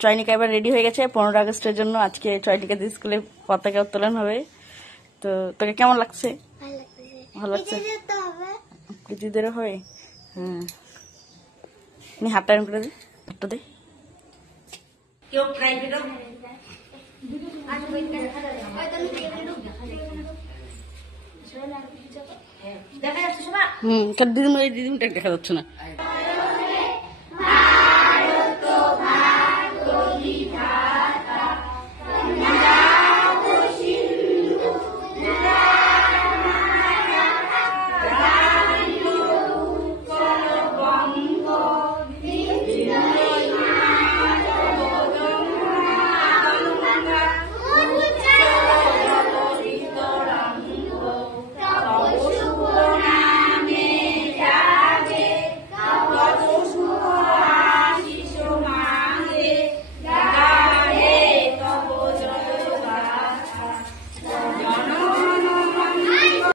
চয়নিকা এবার রেডি হয়ে গেছে 15 আগস্টের জন্য। আজকে চয়নিকা স্কুলে পতাকা উত্তোলন হবে। তো তোকে কেমন লাগছে? ভালো লাগছে। দিদিদেরও হবে। হ্যাঁ, নি হাতটা এরকম করে দে, হাতটা দে। কেউ প্রাইভেটও দিদিমটা দেখা যাচ্ছে না।